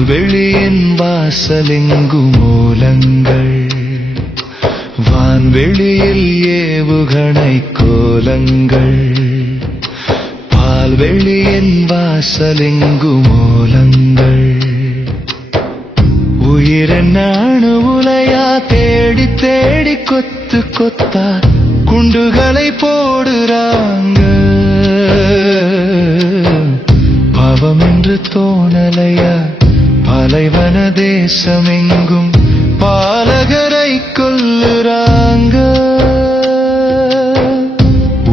பால்வெளியின் வாசலெங்கும் ஓலங்கள், வான்வெளியில் ஏவுகணை கோலங்கள். பால்வெளியின் வாசலெங்கும் ஓலங்கள், உயிரென்ன அணு உலையா தேடி தேடி கொத்து கொத்தா குண்டுகளை போடுறாங்க. பாவம் என்று தோணலையா பாலைவன தேசமெங்கும் பாலகரை கொல்லுறாங்க.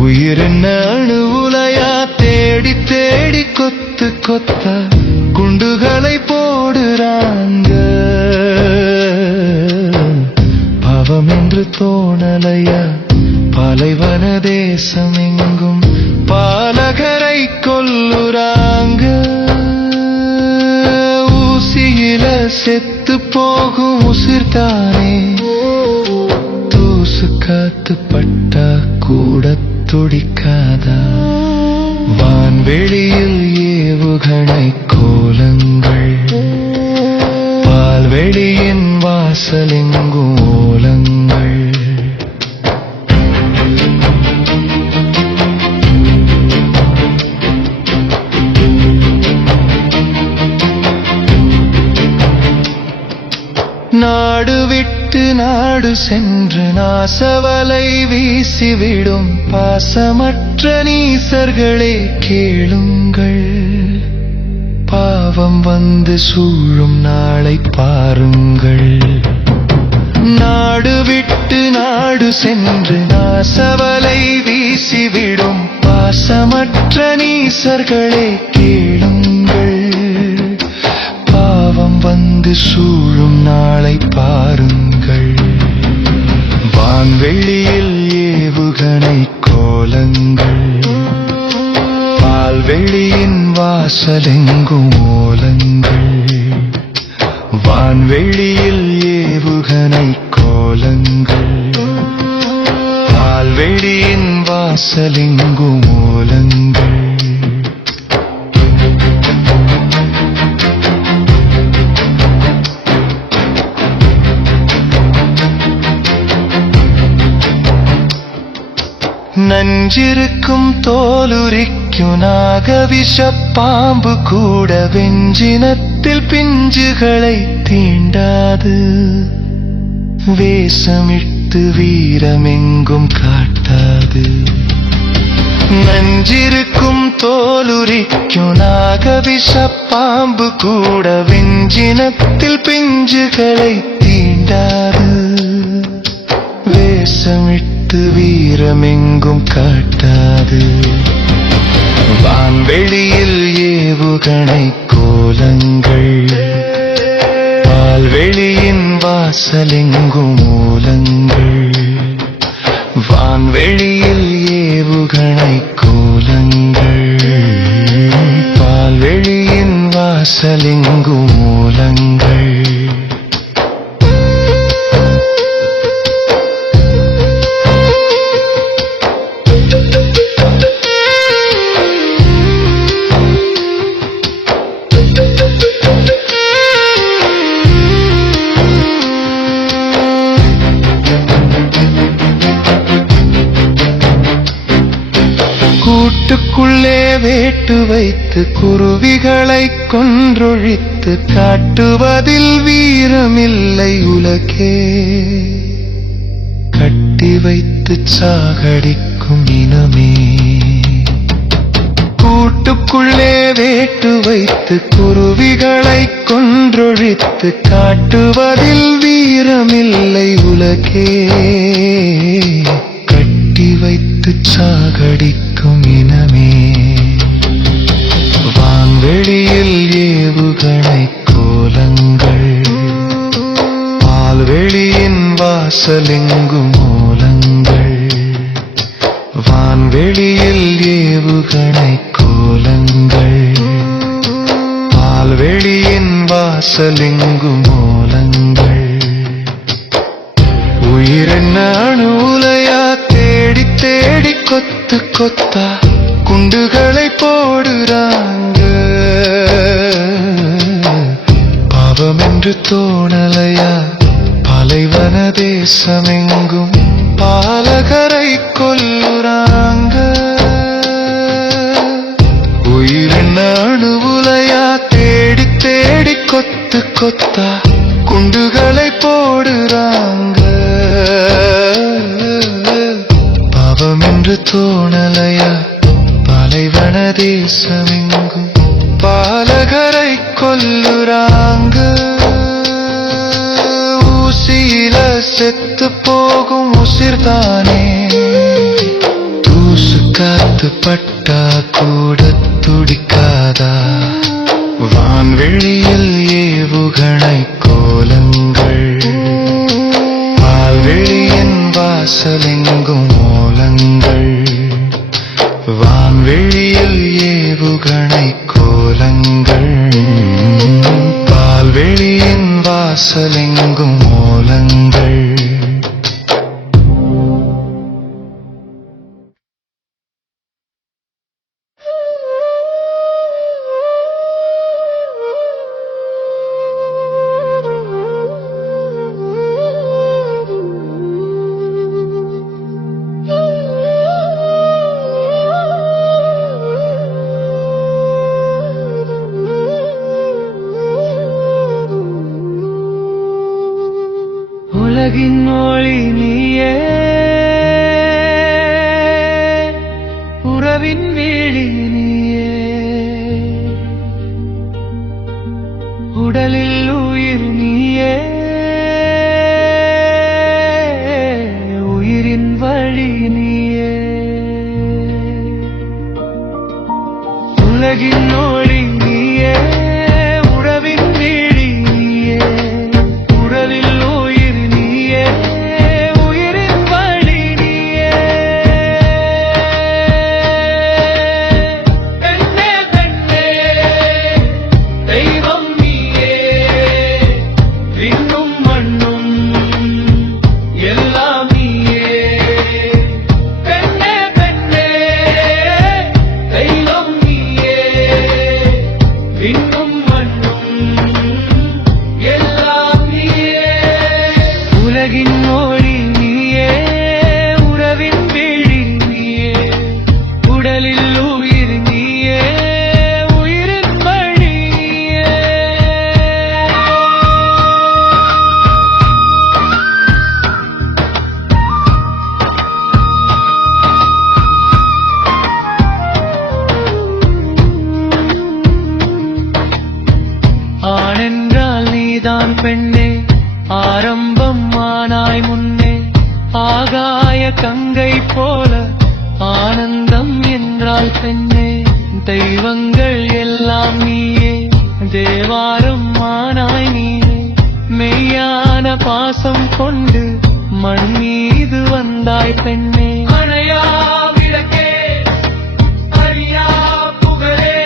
உயிரென்ன அணு உலையா தேடி தேடி கொத்து கொத்தா குண்டுகளை போடுறாங்க. பாவம் என்று தோணலையா பாலைவன தேசமெங்கும் பாலகரை கொல்லுறாங்க. ஊசியில செத்து போகும் உசிர்தானே, தூசு காத்து பட்டா கூட துடிக்காதா. வான்வெளியில் ஏவுகணை கோலங்கள், பால்வெளியின் வாசலெங்கும் ஓலங்கள். நாடு விட்டு நாடு சென்று நாசவலை வீசிவிடும் பாசமற்ற நீசர்களே கேளுங்கள். பாவம் வந்து சூழும் நாளை பாருங்கள். நாடு விட்டு நாடு சென்று நாசவலை வீசிவிடும் பாசமற்ற நீசர்களே கேளுங்கள். பாவம் வந்து சூழும் நாளை பாருங்கள். வான்வெளியில் ஏவுகணை கோலங்கள், பால்வெளியின் வாசலெங்கும் ஓலங்கள். வான்வெளியில் ஏவுகணை கோலங்கள், பால்வெளியின் வாசலெங்கும் ஓலங்கள். நஞ்சிருக்கும் தோலுரிக்கும் நாகவிஷ பாம்பு கூட வெஞ்சினத்தில் பிஞ்சுகளை தீண்டாது. வேஷமிட்டு வீரமெங்கும் காட்டாது. நஞ்சிருக்கும் தோலுரிக்கும் நாகவிஷ பாம்பு கூட வெஞ்சினத்தில் பிஞ்சுகளை தீண்டாது. வேஷமிட்டு வீரமெங்கும் காட்டாது. வான்வெளியில் ஏவுகணை கோலங்கள், பால்வெளியின் வாசலெங்கும் ஓலங்கள். வான்வெளியில் ஏவுகணை கோலங்கள், பால்வெளியின் வாசலெங்கும் ஓலங்கள். கூட்டுக்குள்ளே வேட்டு வைத்து குருவிகளை கொன்றொழித்து காட்டுவதில் வீரமில்லை உலகே. கட்டி வைத்து சாகடிக்கும் இனமே. கூட்டுக்குள்ளே வேட்டு வைத்து குருவிகளை கொன்றொழித்து காட்டுவதில் வீரமில்லை உலகே. கட்டி வைத்து சாகடிக்கும் இனமே. வான்வெளியில் ஏவுகணை கோலங்கள், பால்வெளியின் வாசலெங்கும் ஓலங்கள். வான்வெளியில் ஏவுகணை கோலங்கள், பால்வெளியின் வாசலெங்கும் ஓலங்கள். உயிரென்ன அணு உலையா தேடி தேடி கொத்து கொத்தா குண்டுகளை போடுறாங்க. தோணலையா? பாலைவன தேசமெங்கும் பாலகரை கொல்லுறாங்க. உயிரின் அணுவுலையா தேடி தேடி கொத்து கொத்தா குண்டுகளை போடுறாங்க. பாவம் என்று தோணலையா? பாலைவன தேசமெங்கும் பாலகரை கொல்லுறாங்க. ஊசியில செத்து போகும் உசிர்தானே, தூசு காத்து பட்டா கூட துடிக்காதா? வான்வெளியில் ஏவுகணை கோலங்கள், பால்வெளியின் வாசலெங்கும் ஓலங்கள். வான்வெளியில் ஏவுகணை கோலங்கள், பால்வெளியின் வாசலெங்கும் ஓலங்கள். உலகின் ஒளி நீயே, உறவின் விழி நீயே, உடலில் உயிர் நீயே, உயிரின் வழி நீயே. உலகின் ஒளி நீயே, உறவின் விழி நீயே, உடலில் பெண்ணே, ஆரம்பம் ஆனாய் முன்னே, ஆகாய கங்கை போல ஆனந்தம் என்றால் பெண்ணே. தெய்வங்கள் எல்லாம் நீயே, தேவாரம் ஆனாய் நீயே, மெய்யான பாசம் கொண்டு மண் மீது வந்தாய் பெண்ணே. அணையா விளக்கே, அறியா புகழே,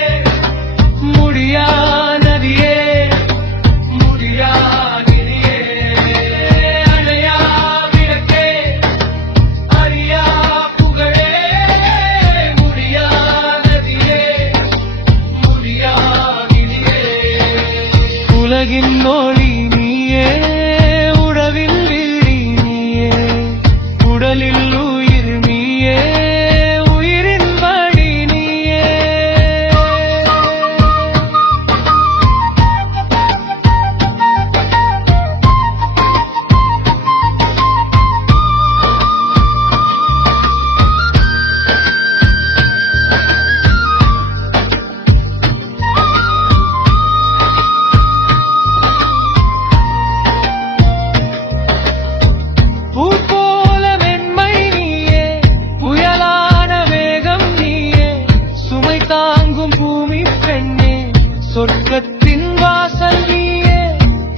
முடியா நதியே, உலகின் ஒளி நீயே, உறவின் விழி நீயே, உடலில் உயிர் நீயே, உயிரின் வழி நீயே. சொர்க்கத்தின் வாசல் நீயே,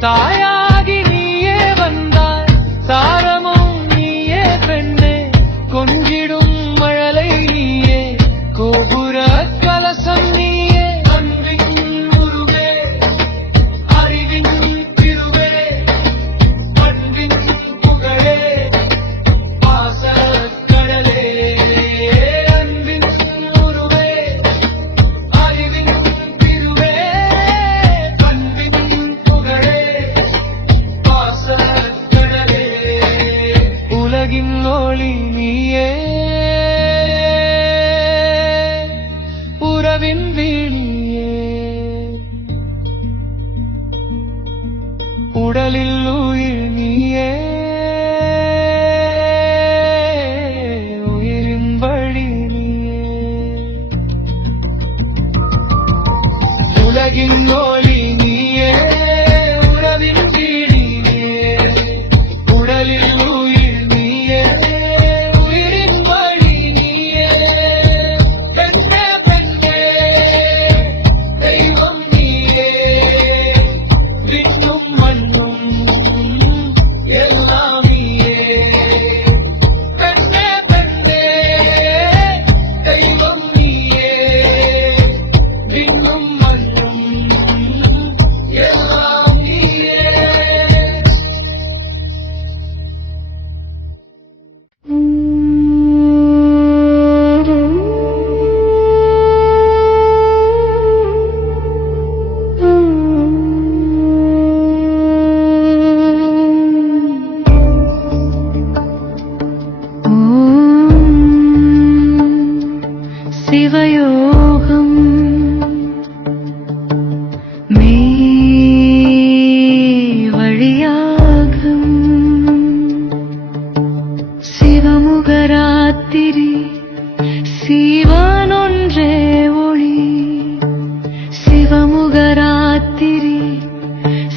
தாயாகி நீயே வந்தாய், தாரமும் நீயே பெண்ணே, கொஞ்சிடும் மழலை நீயே, கோபுர கலசம் நீயே, அன்பின் உருவே, அறிவின் திருவே, அன்பின் புகழே, பாசக்கடலே. அன்பின் உருவே, அறிவின் திருவே, அன்பின் புகழே, உடலில் உயிர் நீயே, உயிரின் வழி நீயே, உலகின் ஒளி நீயே, உறவின் வீடி நீயே, உடலில் உயிர் நீயே, உயிரின் வழி நீயே, பெண்ணே பெண்ணே தெய்வம் நீயே, விண்ணும் மண்ணும் எல்லாம் நீயே, பெண்ணே பெண்ணே தெய்வம் நீயே, விண்ணும் மண்ணும் எல்லாம் நீயே. சிவயோகம் மெய் வழியாகும் சிவமுகராத்திரி சிவனொன்றே ஒளி சிவமுகராத்திரி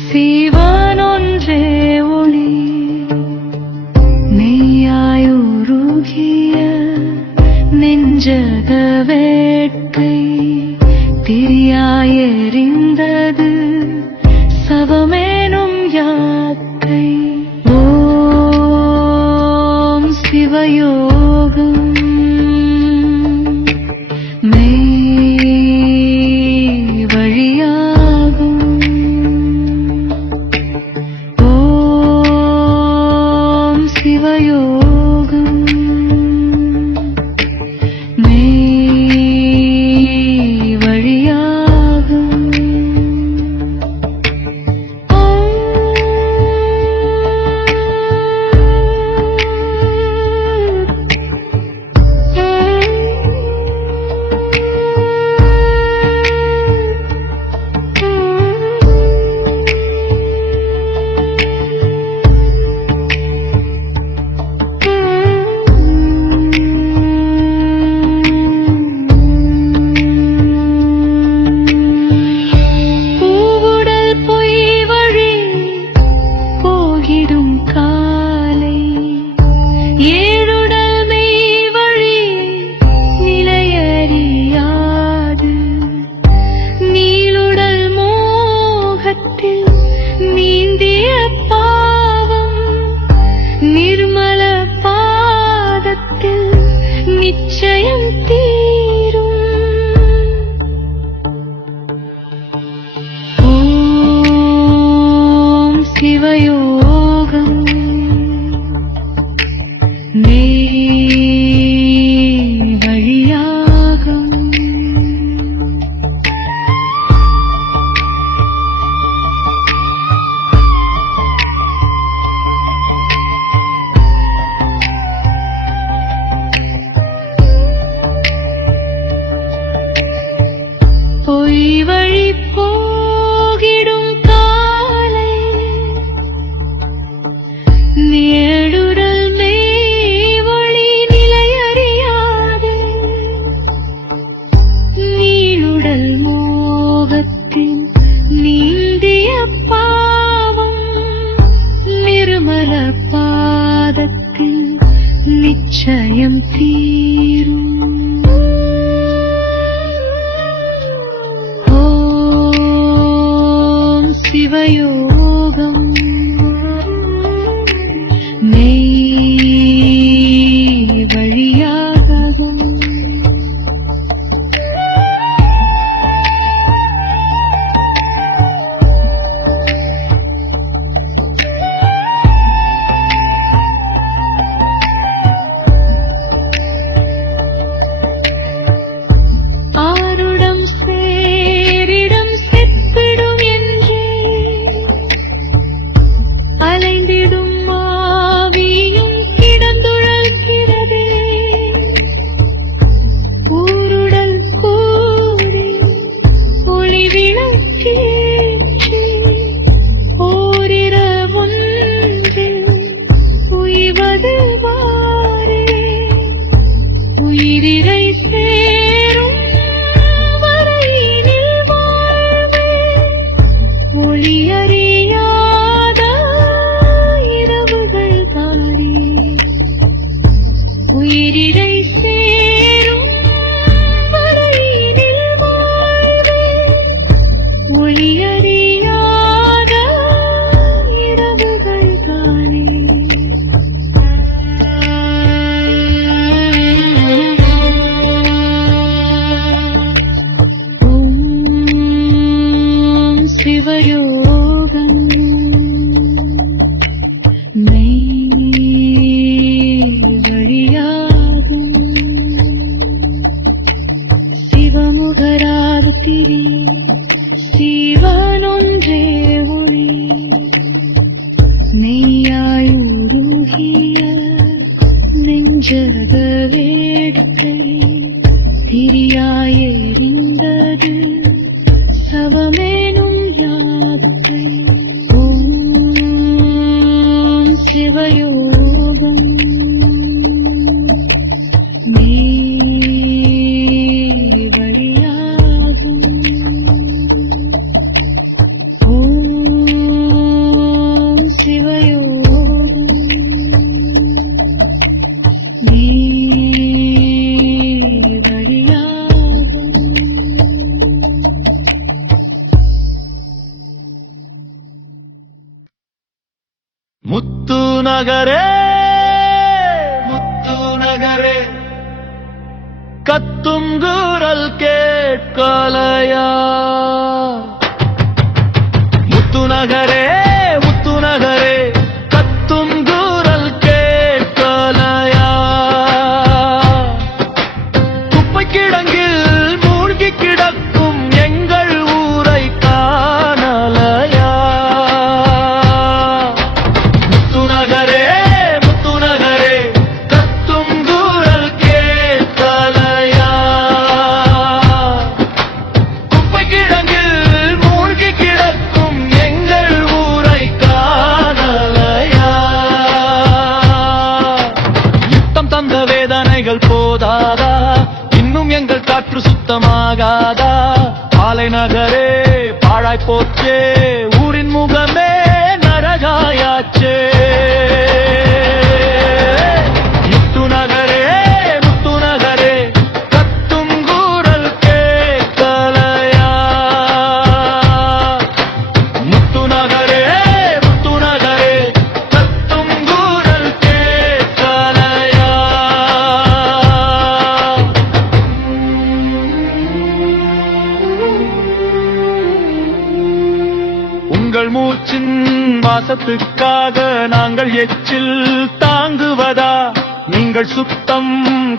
சிவனொன்றே ஒளி நெய்யாயுருகிய நெஞ்சக வேட்கை திரியாயெறிந்தது சவமேனும் யாக்கை ஓம் சிவயோகம் மெய் வழியாகும் ஓம் சிவயோகம் மெய் வழியாகும் பூவுடல் பொய் வழி போகிடும் காலை ஏழுடல் மெய் வழி நிலையறியாது நீளுடல் மோகத்தில் நீந்திய பாவம் நிர்மல பாதத்தில் நிச்சயம் தீரும் ஓம் சிவயோகம் மெய் வழியாகும் பொய் வழி போகிடும் காலை நேடுடல் மெய் வழி நிலையறியாது நீளுடல் மோகத்தில் நீந்திய பாவம் நிர்மல பாதத்தில் நிச்சயம் தீரும் ஓம் சிவயோகம் மெய் வழியாகும் ஆருடம் சேரிடம் செப்பிடும் என்றே ஒளியறியாத இரவுகள் தானே உயிரிடை சேரும் வரையினில் வாழ்வே ஒளியறியாத இரவுகள் தானே ஓம் சிவயோகம் மெய் வழியாகும் சிவமுகராத்திரி சிவனொன்றே ஒளி நெய்யாயுருகிய நெஞ்சக வேட்கை திரியாயெறிந்தது சவமேனும் யாக்கை ஓம் சிவயோகம் மெய் வழியாகும் ஓம் சிவயோகம் மெய் வழியாகும் முத்து நகரே முத்து நகரே கத்தும் குரல் கேட்கலையா முத்து நகரே முத்து நகரே கத்தும் குரல் கேட்கலையா குப்பை கிடங்கில் மூழ்கி கிடக்கும் எங்கள் ஊரை காணலையா முத்து நகரே கத்தும் குரல் கேட்கலையா குப்பை கிடங்கில் மூழ்கி கிடக்கும் எங்கள் ஊரை காணலையா யுத்தம் தந்த வேதனைகள் போதாதா இன்னும் எங்கள் காற்று சுத்தமாகாதா பாலை நகரே பாழாய் போச்சே ஊரின் முகமே நரகாயாச்சே முத்து நகரே கத்தும் குரல் கேட்கலையா முத்து நகரே கத்தும் குரல் கேட்கலையா உங்கள் மூச்சின் வாசத்துக்காக நாங்கள் எச்சில் தாங்குவதா நீங்கள் சுத்தம்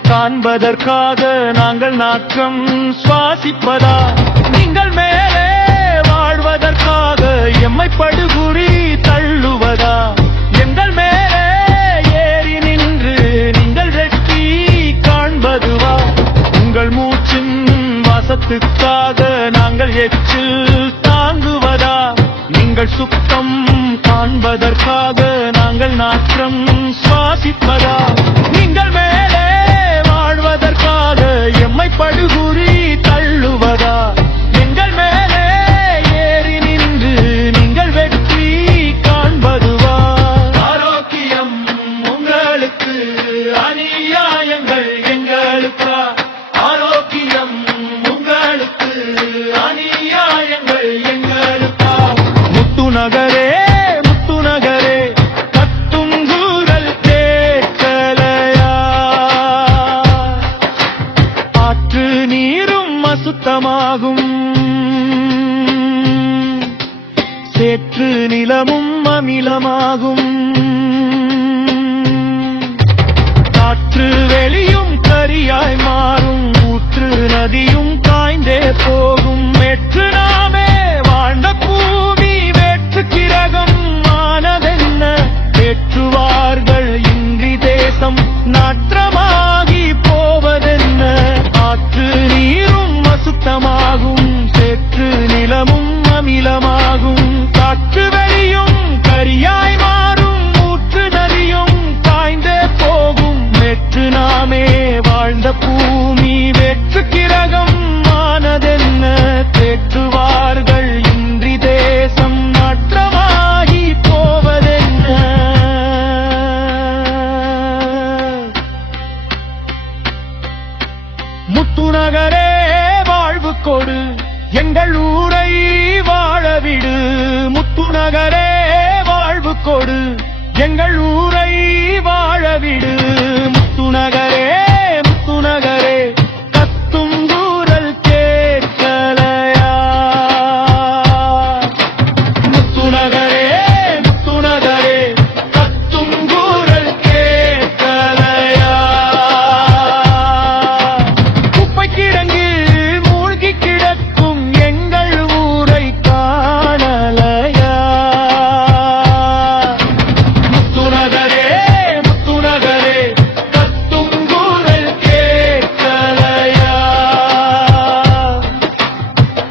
காண்பதற்காக நாங்கள் நாற்றம் சுவாசிப்பதா நீங்கள் மேலே வாழ்வதற்காக எம்மை படுகுறி தள்ளுவதா எங்கள் மேலே ஏறி நின்று நீங்கள் வெற்றி காண்பதுவா உங்கள் மூச்சின் வாசத்துக்காக நாங்கள் எச்சில் தாங்குவதா நீங்கள் சுத்தம் காண்பதற்காக நாங்கள் நாற்றம் சுவாசிப்பதா நீங்கள் மேலே வாழ்வதற்காக எம்மை படுகுறி தள்ளுவதா எங்கள் மேலே ஏறி நின்று நீங்கள் வெற்றி காண்பதுவா ஆரோக்கியம் உங்களுக்கு அநியாயங்கள் எங்களுக்கா ஆரோக்கியம் உங்களுக்கு அநியாயங்கள் எங்களுக்கா முத்து நகரே கத்தும் குரல் கேட்கலையா ஆற்று நீரும் அசுத்தமாகும் சேற்று நிலமும் அமிலமாகும் காற்று வெளியும் கரியாய் மாறும் ஊற்று நதியும் காய்ந்தே போகும் வெற்று நாமே வாழ்ந்த பூமி வேற்று கிரகம் ஆனதென்ன வேற்றுவார்கள் இன்றி தேசம் நாற்றமாகி போவதென்ன ஆற்று நீரும் அசுத்தமாகும் சேற்று நிலமும் அமிலமாகும் காற்று வெளியும் கரியாய் மாறும் ஊற்று நதியும் காய்ந்தே போகும் வெற்று நாமே வாழ்ந்த பூமி வெற்று கிரகம் ஆனதென்ன கொடு எங்கள் ஊரை வாழவிடு முத்துநகரே முத்துநகரே கத்தும் தூரல் கேட்கலையா முத்துநகரே முத்துநகரே கத்தும் தூரல் கேட்கலையா குப்பை கிடங்கில் மூழ்கி கிடக்கும் எங்கள் ஊரை காணலையா முத்துநகரே முத்துநகரே கத்தும் குரல் கேட்கலையா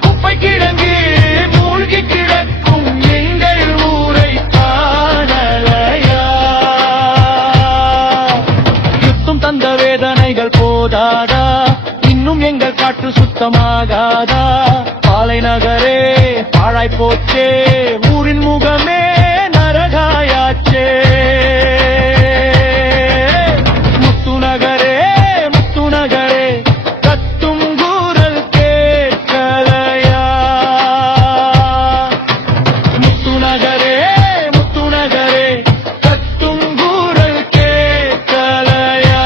குப்பை கிடங்கில் மூழ்கி கிடக்கும் எங்கள் ஊரை காணலையா யுத்தம் தந்த வேதனைகள் போதாதா இன்னும் எங்கள் காற்று சுத்தமாகாதா பாலை நகரே பாழாய் போச்சே ஊரின் முகமே நரகாயாச்சே முத்துநகரே முத்துநகரே கத்தும் குரல் கேட்கலையா முத்துநகரே முத்துநகரே கத்தும் குரல் கேட்கலையா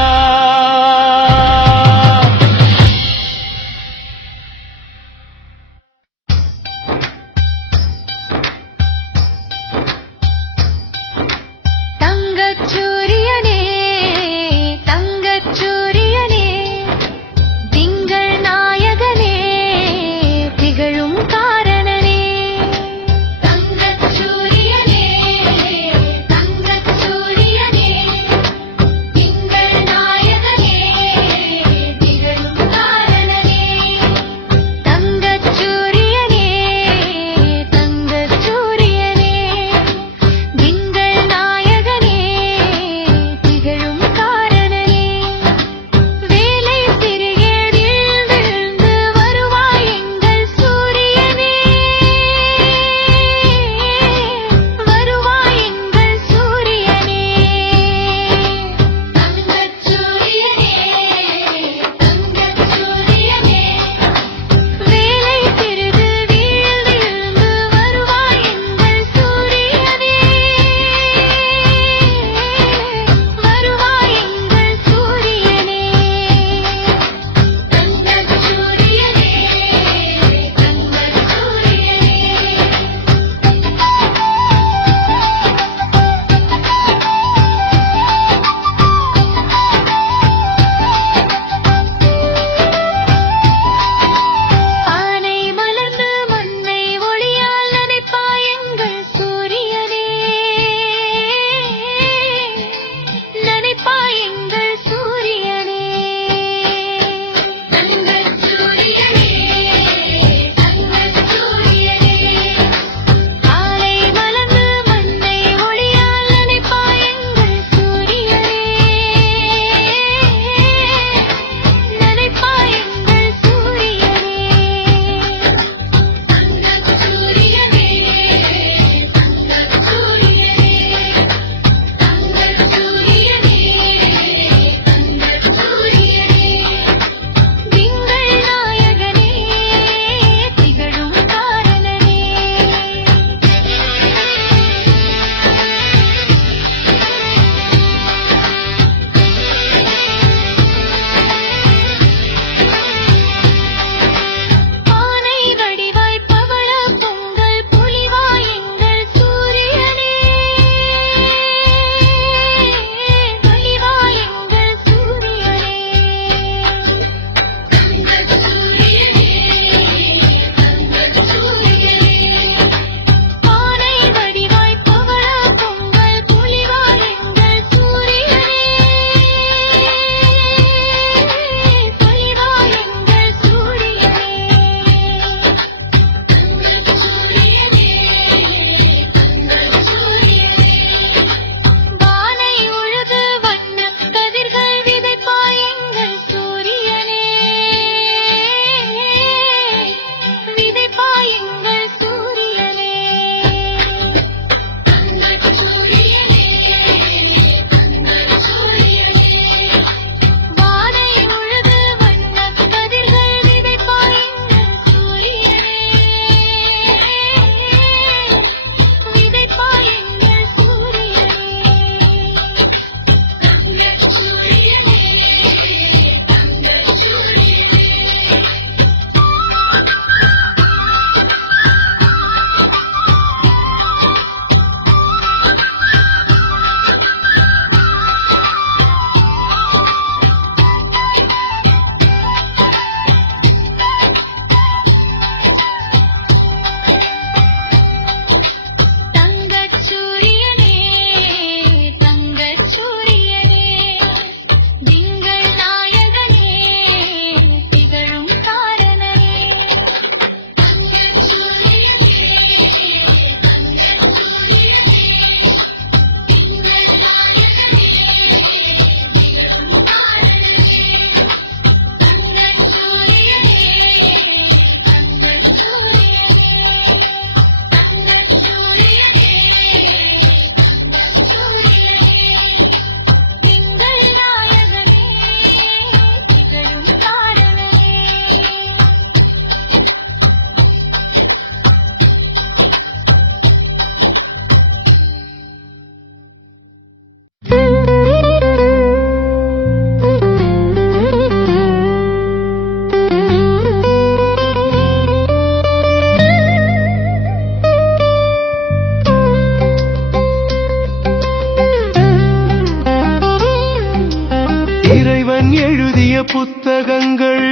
புத்தகங்கள்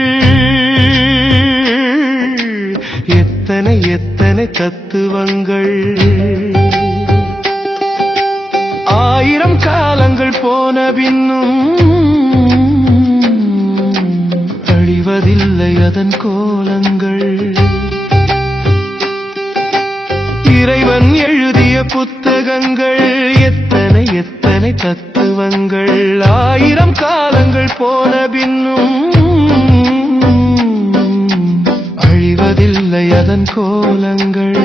எத்தனை எத்தனை தத்துவங்கள். 1000 காலங்கள் போன பின்னும் அழிவதில்லை அதன் கோலங்கள். இறைவன் எழுதிய புத்தகங்கள் எத்தனை எத்தனை தத்துவங்கள். 1000 காலங்கள் போன பின்னும் அழிவதில்லை அதன் கோலங்கள்.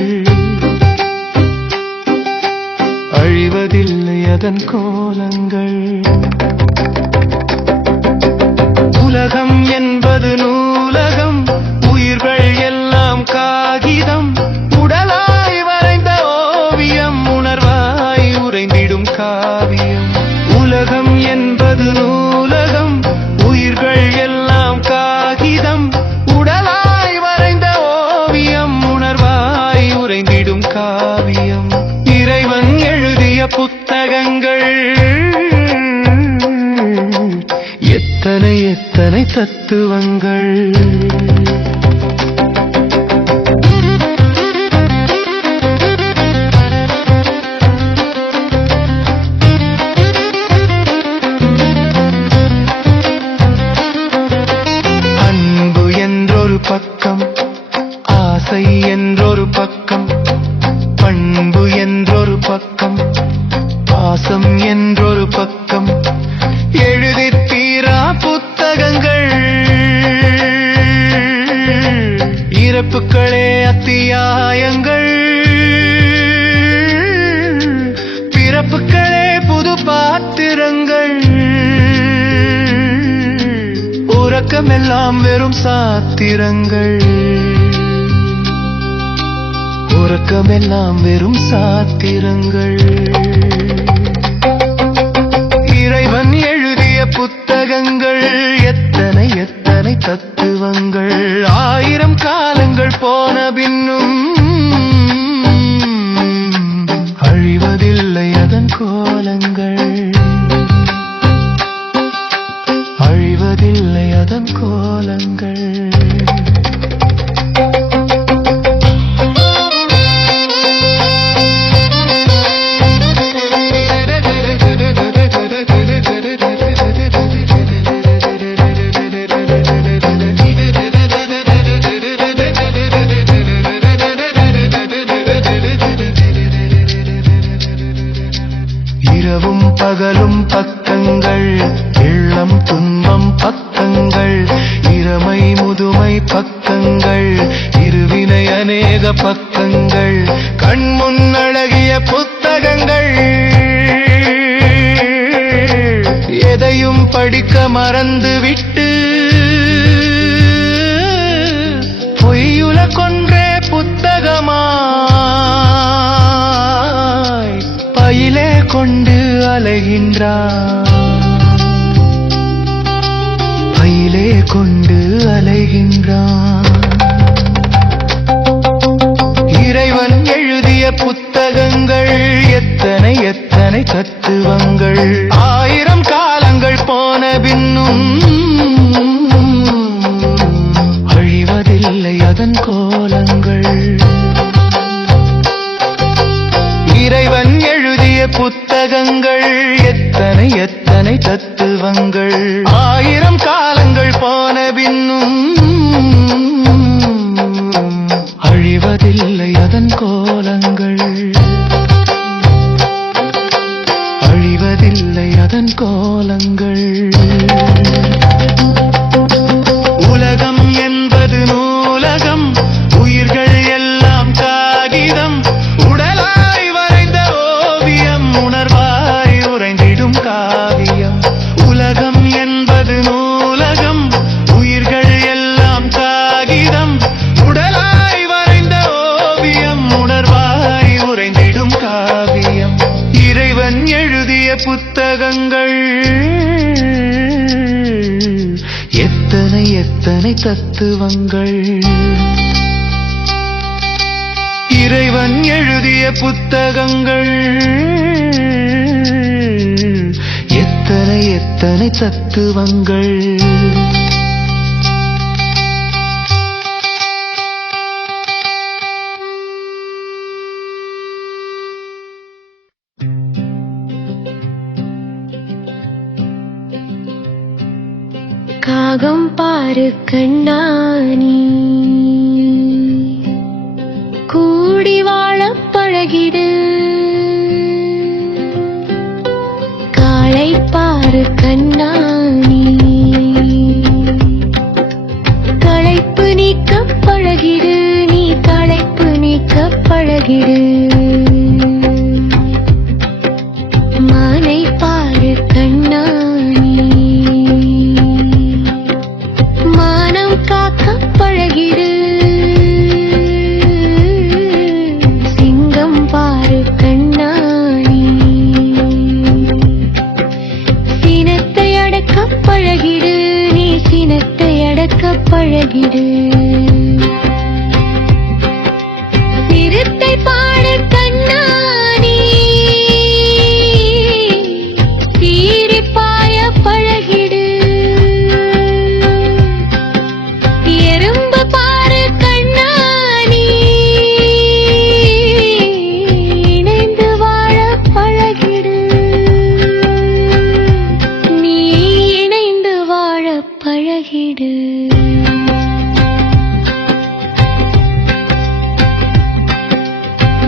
அழிவதில்லை அதன் கோலங்கள். உலகம் என்பது நூலகம், உயிர்கள் எல்லாம் காகிதம். உடலாய் வரைந்த ஓவியம், உணர்வாய் உறைந்திடும் காவியம். உலகம் என்பது நூலகம், உயிர்கள் எல்லாம் காகிதம். உடலாய் வரைந்த ஓவியம், உணர்வாய் உறைந்திடும் காவியம். இறைவன் எழுதிய புத்தகங்கள் எத்தனை எத்தனை தத்துவங்கள். அன்பு என்றொரு பக்கம், ஆசை என்றொரு பக்கம், பண்பு என்றொரு பக்கம், பாசம் என்றொரு பக்கம். எழுதி தீரா புத்தகங்கள், இறப்புக்களே அத்தியாயங்கள். பிறப்புக்களே புது பாத்திரங்கள். உறக்கமெல்லாம் வெறும் சாத்திரங்கள். உறக்கமெல்லாம் வெறும் சாத்திரங்கள். இறைவன் எழுதிய புத்தகங்கள் எத்தனை எத்தனை தத்துவங்கள். 1000 காலங்கள் போன பின்னும் அழிவதில்லை அதன் கோலங்கள். அழிவதில்லை அதன் கோலங்கள். இரவும் பகலும் பக்கங்கள், இளம் துன்பம் பக்கங்கள், இளமை முதுமை பக்கங்கள், இருவினை அநேக பக்கங்கள். கண்முன் அழகிய புத்தகங்கள் எதையும் படிக்க மறந்துவிட்டு பொய்யுல கொன்றே புத்தகமாய் பையிலே கொண்டு அலைகின்றான். பையிலே கொண்டு அலைகின்றான். இறைவன் எழுதிய புத்தகங்கள் எத்தனை எத்தனை தத்துவங்கள். 1000 காலங்கள் போன பின்னும் அழிவதில்லை அதன் கோலங்கள். இறைவன் எழுதிய புத்தகங்கள் எத்தனை எத்தனை தத்துவங்கள். 1000 காலங்கள் போன பின்னும் அழிவதில்லை அதன் கோலங்கள். அழிவதில்லை அதன் கோலங்கள். உலகம் என்பது நூலகம், உயிர்கள் எல்லாம் காகிதம். உடலாய் வரைந்த ஓவியம், உணர்வாய் உறைந்திடும் காவியம். உலகம் என்பது நூலகம், உயிர்கள் எல்லாம் காகிதம். உடலாய் வரைந்த ஓவியம், உணர்வாய் உறைந்திடும் காவியம். இறைவன் எழுதிய புத்தகங்கள் எத்தனை எத்தனை தத்துவங்கள். இறைவன் எழுதிய புத்தகங்கள் எத்தனை எத்தனை தத்துவங்கள். காகம் பாரு கண்ணானி கூடி வாழ பழகிடு காளை பாரு கண்ணானி களைப்பு நீக்க பழகிடு நீ களைப்பு நீக்க பழகிடு மானை பாரு கண்ணானி மானம் காக்க பழகிடு சிங்கம் பாரு கண்ணானி சினத்தை அடக்க பழகிடு நீ சினத்தை அடக்க பழகிடு சிறுத்தை பாடு கண்ணானி சீரிப்பாய பழகிடு எறும்பு பாரு கண்ணானி இணைந்து வாழ பழகிடு நீ இணைந்து வாழ பழகிடு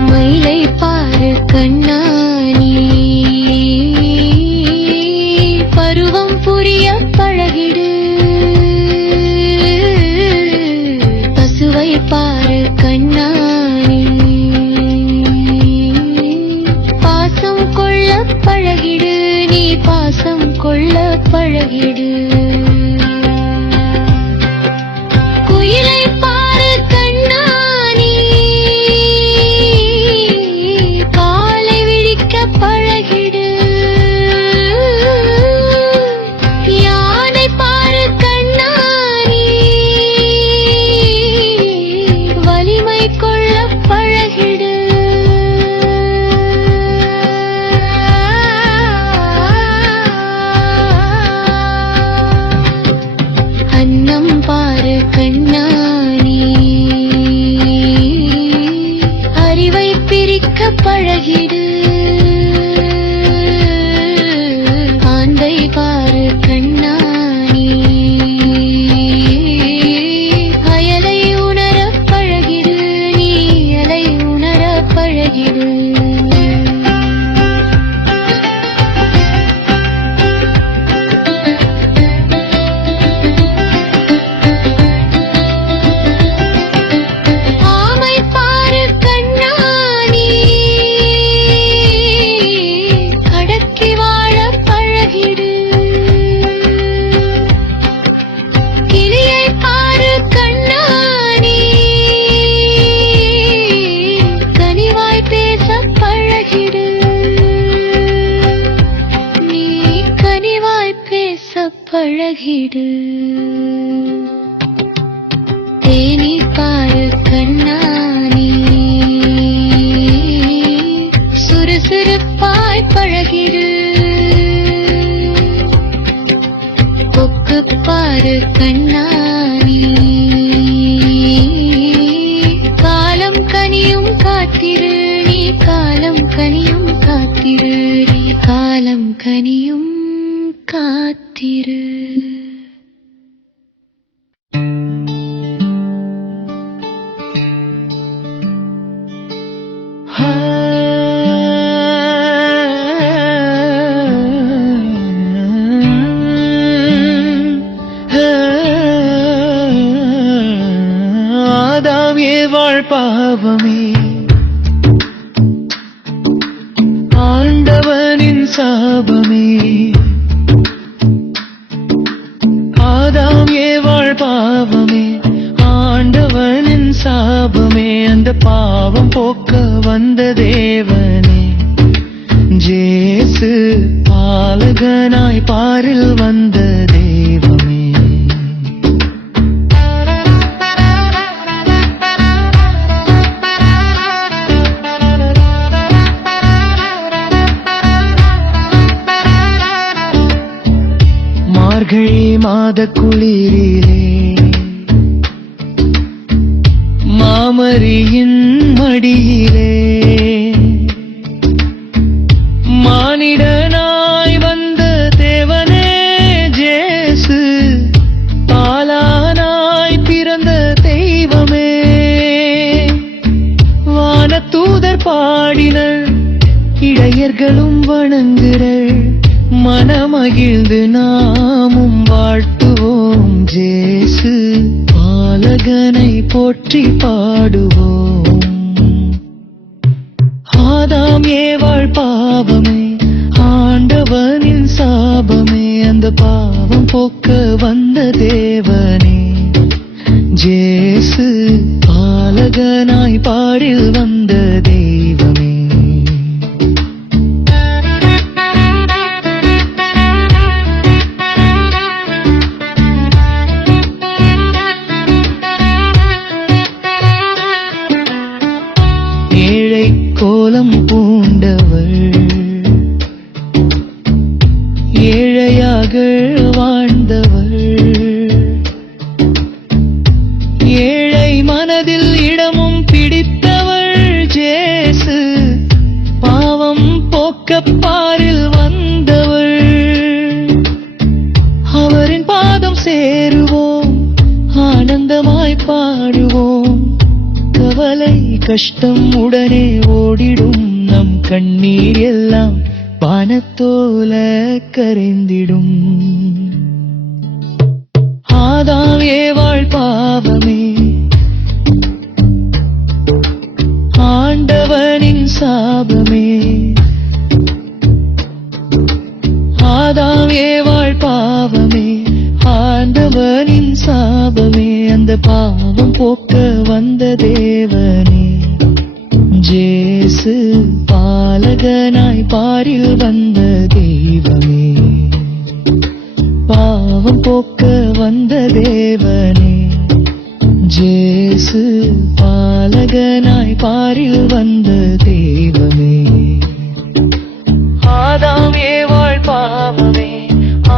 மயிலை பாரு கண்ணானி பருவம் புரிய பழகிடு பசுவை பாரு கண்ணானி பாசம் கொள்ள பழகிடு நீ பாசம் கொள்ள பழகிடு குயிலை பாரு கண்ணானி காலை விழிக்க பழகிடு யானை பாரு கண்ணானி வலிமை கொள்ள பழகிடு அன்னம் பாரு கண்ணானி அறிவை பிரிக்க பழகிடு ஆந்தை பாரு கண்ணானி அயலை உணர பழகிடு நீ அலை உணர பழகிடு ஆமை பாரு கண்ணானி அடக்கி வாழ பழகிடு கிளியை பாரு கண்ணானி கனிவாய் பேச பழகிடு நீ கனிவாய் பேச பழகிடு தேனி பாரு கண்ணானி சுறுசுறுப்பாய் பழகிடு கொக்கு பாரு கண்ணானி காலம் கனியும் காத்திரு நீ காலம் கனியும் காத்திரு நீ காலம் கனியும் காத்திரு ஆதாம் ஏவாள் பாவமே ஆண்டவனின் சாபமே ஆதாம் ஏவாள் பாவமே ஆண்டவனின் சாபமே அந்த பாவம் போக்க வந்த தேவனே ஜேசு பாலகனாய் பாரில் வந்த தெய்வமே மார்கழி மாத குளிரிலே மாமரியின் மடியிலே மானிடனாய் வந்த தேவனே ஜேசு நேயர்களும் வணங்குறள் மனமகிழ்ந்து நாமும் வாழ்த்துவோம் ஜேசு பாலகனை போற்றி பாடுவோம். ஆதாம் ஏவாள் பாவமே ஆண்டவனின் சாபமே அந்த பாவம் போக்க வந்த தேவனே ஜேசு பாலகனாய் பாரில் வந்த தெய்வமே. ஏழை கோலம் பூண்டவள் ஏழையாக வாழ்ந்தவள் ஏழை மனதில் இடமும் பிடித்தவள் ஜேசு பாவம் போக்க பாரில் வந்தவள். அவரின் பாதம் சேருவோம் ஆனந்தமாய் பாடுவோம். கவலை கஷ்டம் உடனே ஓடிடும் நம் கண்ணீர் எல்லாம் வானத்தோல கரைந்திடும். ஆதாம் ஏவாள் பாவமே ஆண்டவனின் சாபமே. ஆதாம் ஏவாள் பாவமே ஆண்டவனின் சாபமே அந்த பாவம் போக்க வந்த தேவனே ஜேசு பாலகனாய் பாரில் வந்த தெய்வமே. பாவம் போக்க வந்த தேவனே ஜேசு பாலகனாய் பாரில் வந்த தெய்வமே. ஆதாம் ஏவாள் பாவமே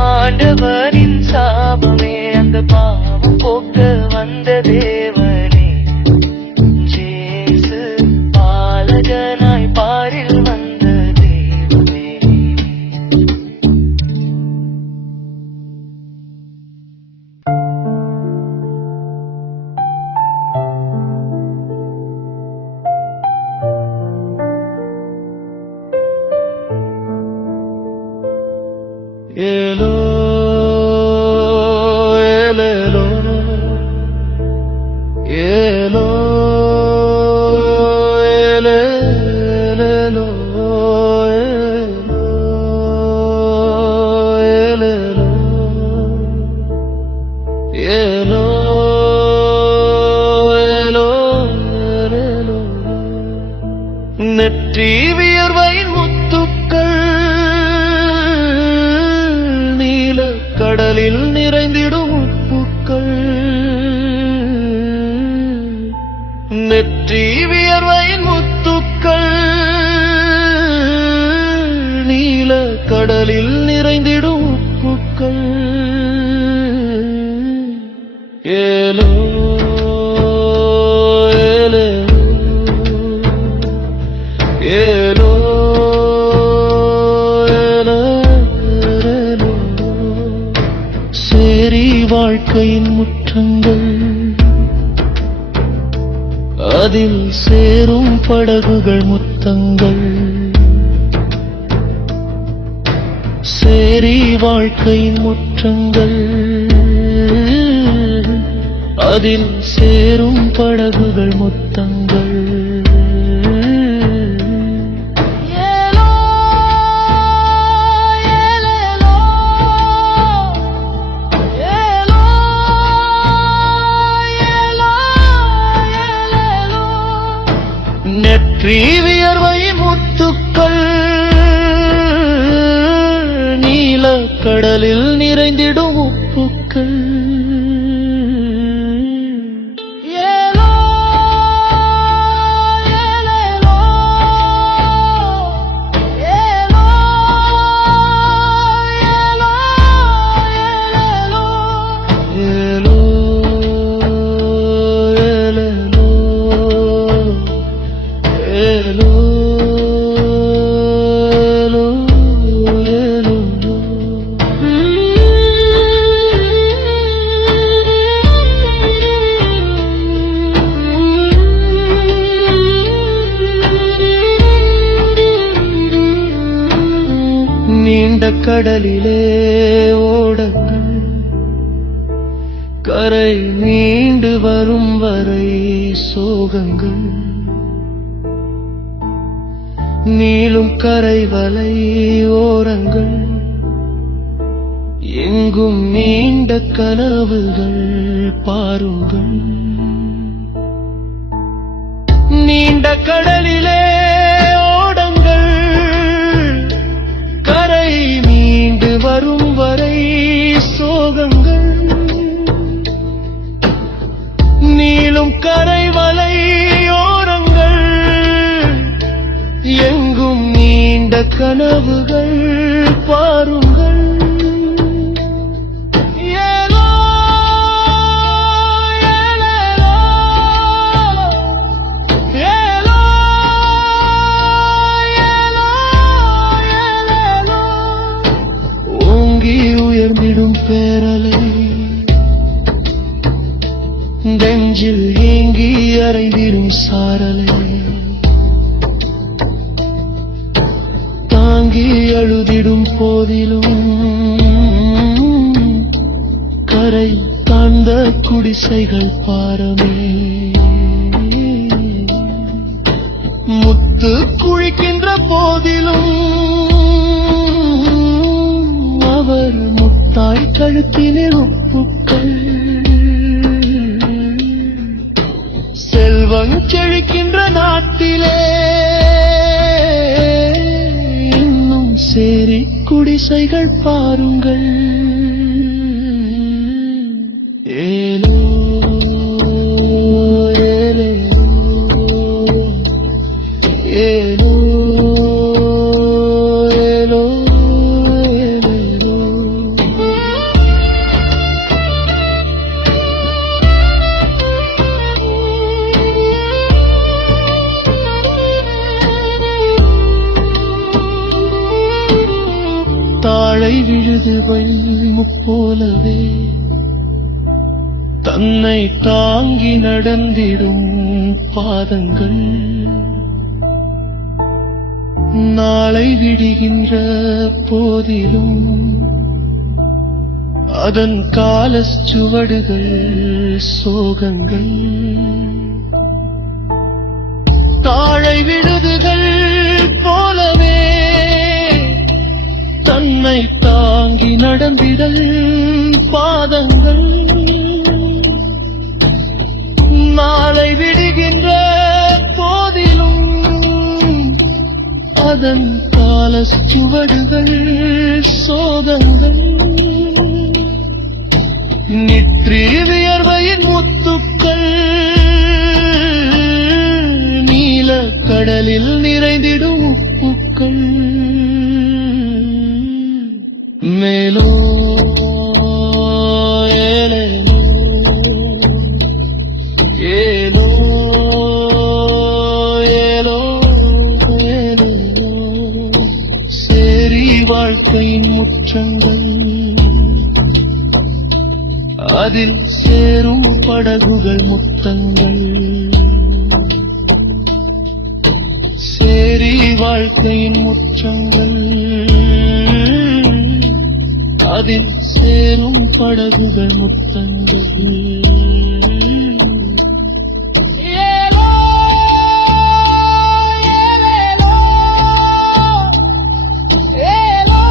ஆண்டவனின் சாபமே அந்த பாவம் போக்க வந்த தேவனே ஜேசு பாலகனாய் பாரில் வந்த தெய்வமே. ஏலோ ஏலேலோ ஏலோ ஏலேலேலோ ஏலேலோ ஏலோ ஏலோ ஏலேலோ. நெற்றி வியர்வையின் முத்துக்கள் கடலில் நிறைந்திடும் உப்புக்கள். நெற்றி வியர்வையின் முத்துக்கள் நீல கடலில் நிறைந்திடும் உப்புக்கள். ஏலோ ஏலேலோ ஏலோ வாழ்க்கையின் முற்றங்கள் அதில் சேரும் படகுகள் முத்தங்கள். சேரி வாழ்க்கையின் முற்றங்கள் அதில் சேரும் படகுகள் முத்தங்கள். நெற்றி வியர்வையின் முத்துக்கள் நீல கடலில் நிறைந்திடும் உப்புக்கள். ஏலோ நீண்ட கடலிலே ஓடங்கள் கரை நீண்டு வரும் வரை சோகங்கள் நீளும் கரை வலை ஓரங்கள் எங்கும் நீண்ட கனவுகள் பாருங்கள் நீண்ட கடலிலே ஓடங்கள் கரை மீண்டு வரும் வரை சோகங்கள் நீளும் கரை வலை ஓரங்கள் எங்கும் நீண்ட கனவுகள் பாருங்கள் ஏலோ ஏலேலோ ஏலோ ஏலோ ஏலேலோ ஓங்கி உயர்ந்திடும் பேரலை நெஞ்சில் ஏங்கி அறைந்திடும் சாரலை தாங்கி அழுதிடும் போதிலும் கரை தாழ்ந்த குடிசைகள் பாரமே முத்து குழிக்கின்ற போதிலும் அவர் முத்தாய் கழுத்திலே உப்புக்கள் செல்வம் செழிக்கின்ற நாட்டிலே இன்னும் சேரி குடிசைகள் பாருங்கள் ஏலோ ஏலேலோ ஏலோ ஏலோ ஏலேலோ தாழை விழுது முப்போலவே தன்னை தாங்கி நடந்திடும் பாதங்கள் நாளை விடுகின்ற போதிலும் அதன் கால சுவடுகள் சோகங்கள் தாழை விழுதுகள் போலவே தன்னை தாங்கி நடந்திடல் பாதங்கள் நாளை விடுகின்ற போதிலும் அதன் கால சுவடுகள் சோகங்கள் நிற்றி வியர்வையின் முத்துக்கள் நீல கடலில் நிறைந்திடும் உப்புக்கள் மேலோ ஏலேலோ ஏலோ ஏலோ ஏலேலோ சேரி வாழ்க்கையின் முற்றங்கள் அதில் சேரும் படகுகள் முத்தங்கள் சேரி வாழ்க்கையின் முற்றங்கள் அதில் சேரும் படகுகள் முத்தங்கள் ஏலோ ஏலேலோ ஏலோ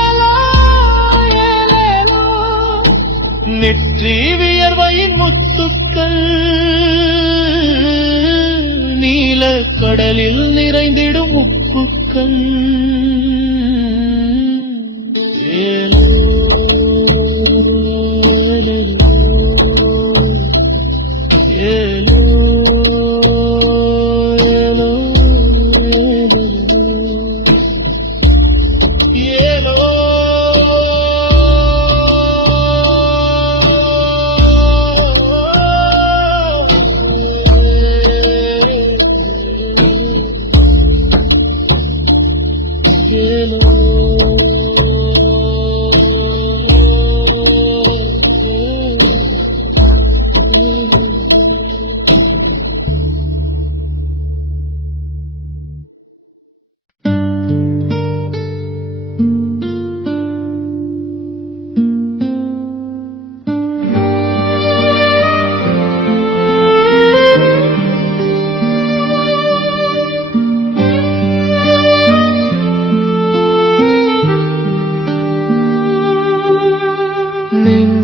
ஏலோ ஏலேலோ நெற்றி வியர்வையின் முத்துக்கள் நீல கடலில் நிறைந்திடும் உப்புக்கள் ஏலோ ஏலேலோ ஏலோ ஏலோ ஏலேலோ ஏலோ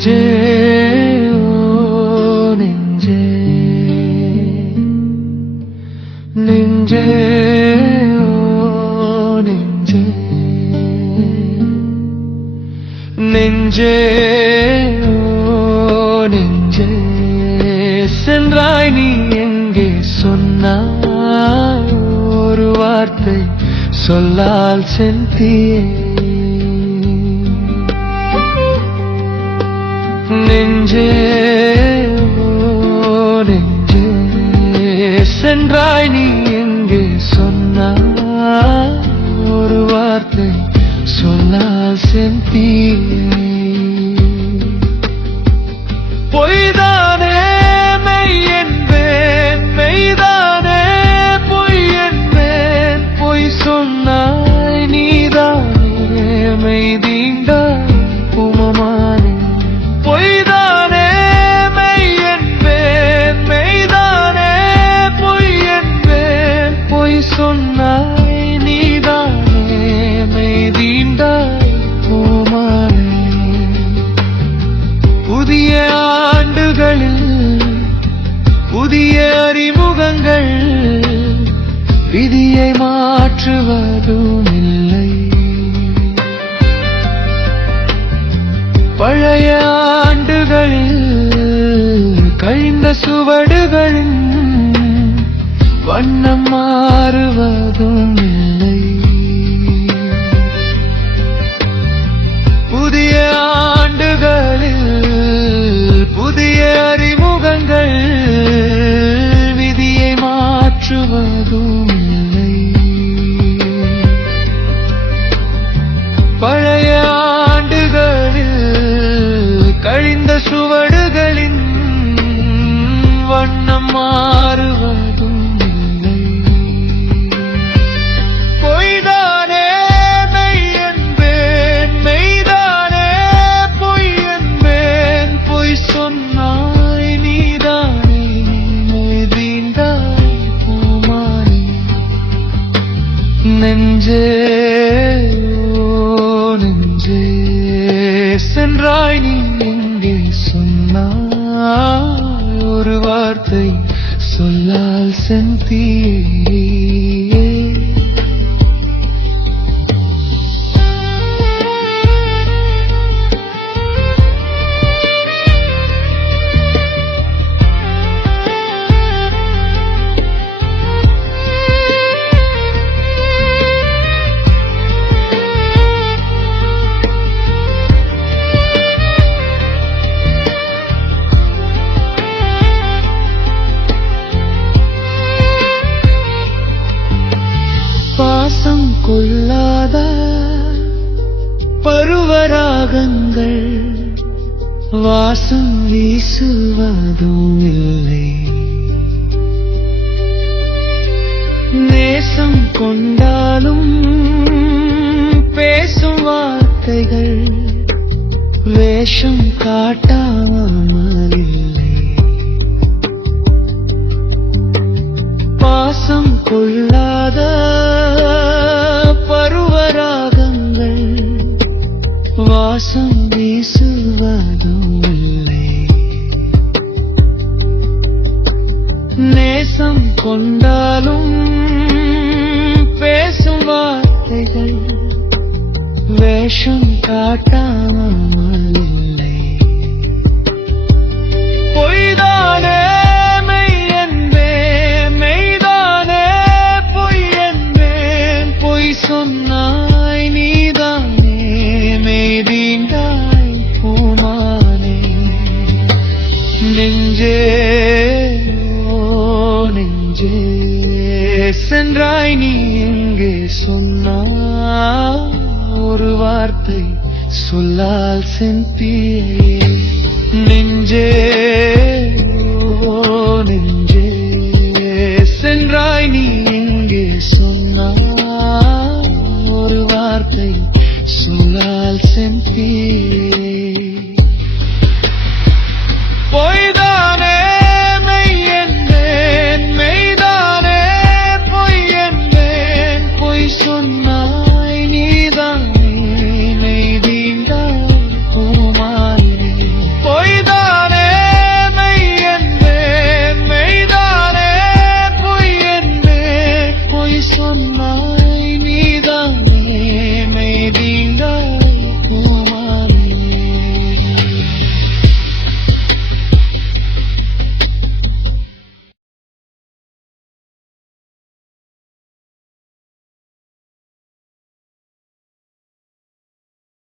நெஞ்சே ஓ நெஞ்சே நெஞ்சே ஓ நெஞ்சே நெஞ்சே ஓ நெஞ்சே சென்றாய் நீ எங்கே சொன்னாய் ஒரு வார்த்தை சொல்லால் சென்றியே நெஞ்சே ஓ நெஞ்சே சென்றாய் நீ எங்கே சொன்னாய் ஒரு வார்த்தை சொல்லால் சென்றியே பொய்தானே மெய் என்பேன் மெய்தானே பொய் என்பேன் பொய் சொன்னாய் நீதானே மெய் தீண்டாய் உமமானே பொய்தானே மெய் என்பேன் மெய்தானே பொய் என்பேன் பொய் சொன்னாய் நீதானே மெய் தீண்டாய் உமமானே புதிய ஆண்டுகளில் புதிய அறிமுகங்கள் விதியை மாற்றுவதும் இல்லை பழைய ஆண்டுகளில் கழிந்த சுவடுகளின் வண்ணம் மாறுவதும் இல்லை புதிய ஆண்டுகளில் புதிய அறிமுகங்கள் விதியை மாற்றுவதும் இல்லை பழைய ஆண்டுகளில் கழிந்த சுவடுகளின் வண்ணம் மாறுவதும் இல்லை பொய்தானே மெய் என்பேன் மெய்தானே பொய் என்பேன் பொய் சொன்னாய் நீதானே மெய் தீண்டாய் உமானே நெஞ்சே ஓ நெஞ்சே சென்றாய் நீ எங்கே சொன்னாய் ஒரு வார்த்தை சொல்லால் சென்றியே பாசம் கொள்ளாத பருவராகங்கள் வாசம் வீசுவதும் இல்லை நேசம் கொண்டாலும் பேசும் வார்த்தைகள் வேஷம் காட்டாமல் இல்லை பாசம் கொள்ளாத பருவராகங்கள் வாசம் வீசுவதும் இல்லை நேசம் கொண்டாலும் பேசும் வார்த்தைகள் வேஷம் காட்டாமல் இல்லை பொய்தானே மெய் என்பேன் மெய்தானே பொய் என்பேன் பொய் சொன்னாய் நீதானே மெய் தீண்டாய் உமானே நெஞ்சே ஓ நெஞ்சே சென்றாய் நீ எங்கே சொன்னாய் ஒரு வார்த்தை சொல்லால் சென்றியே நெஞ்சே ஓ நெஞ்சே